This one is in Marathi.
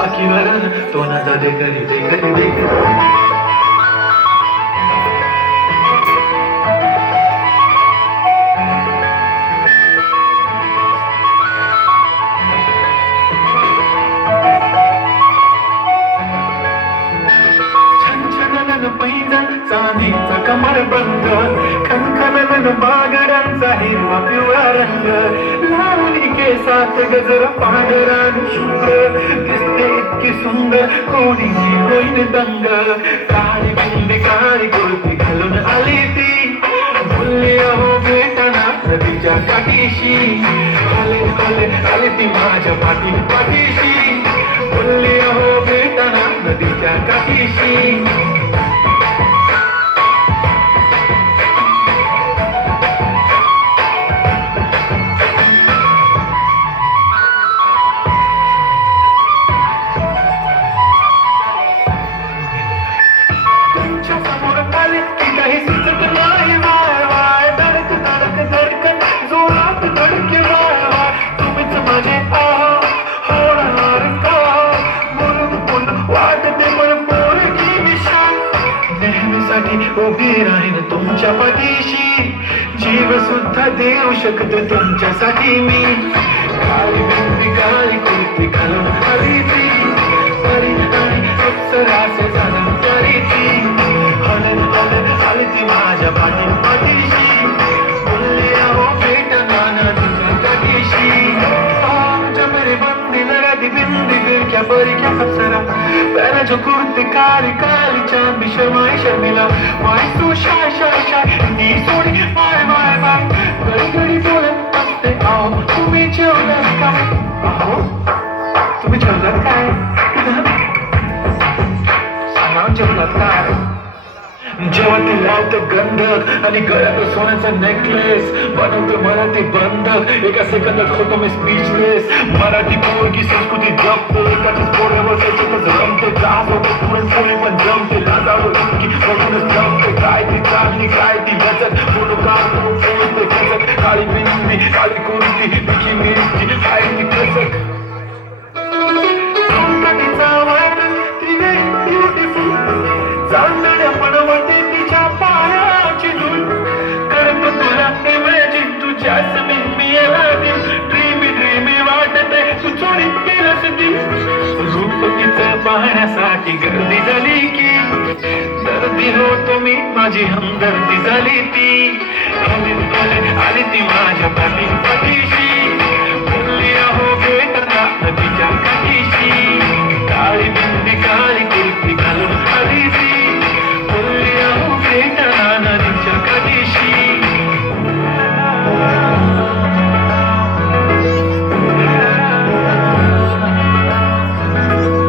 अखिवरण तोंडाचा देखणी देखणी देखणी पैजा चांदीचा कमरबंद खनखनन बागडांचा हिरवा पिवळा रंग लावणी केसात गजर पांढरान शुभ्र दिसते इतकी सुंदर कोणी होईल दंग काळी बिंदी काळी कुर्ती घालून आली ती बोलली अहो भेटना नदीच्या काठीशी आले आले आले ती माझ्या पाठीशी बोलली अहो भेटना नदीच्या काठीशी उभी राहीन तुमच्या पाठीशी जीव सुद्धा देऊ शकते तुमच्यासाठी मी काळी बिंदी काळी कुर्ती घालून आली ती परी आणि अप्सराचे झालं तरी ती हलन हलन आली ती माझ्या पाठीशी बोलली अहो भेट नाना तुझ्या काठीशी आमच्या मेरे बंदी लगा दी बिंदी फिर क्या परी क्या अप्सरा पहले जो कुर्ती काली काली चांदी शर्माई शर्मिला माय तू शाय शाय शाय नी सोडी माय माय माय घडी घडी बोलत असते आहो तुम्ही जेवलात काय आहो तुम्ही जेवलात काय सांगा जेवलात काय जेव्हा ती लावते गंधक आणि गळ्यात सोन्याचा नेकलेस बनवते मराठी बंधक एका सेकंदात होतो मी स्पीचलेस मराठी पोरगी संस्कृती जपतो एकाच पोऱ्यावर त्याच्यातच रमते त्रास होतो पुरणपोळी पण जमते लाजाळू इतकी बघूनच जमते काय ती चालणी काय ती वचत बोलू काम बोलते कसक काळी बिंदी काळी कुर्ती तिची मिरची काय ती कसक चांदण्या पणवते तिच्या पायाची धूळ करतो तुला इमॅजिन तुझ्या समीन मी ड्रीमी वाटते तू चोरी केलंस ती रूप तिचं पाहण्यासाठी गर्दी झाली की दर्दी होतो मी माझी हमदर्दी झाली ती आली ती माझ्या पाठीशी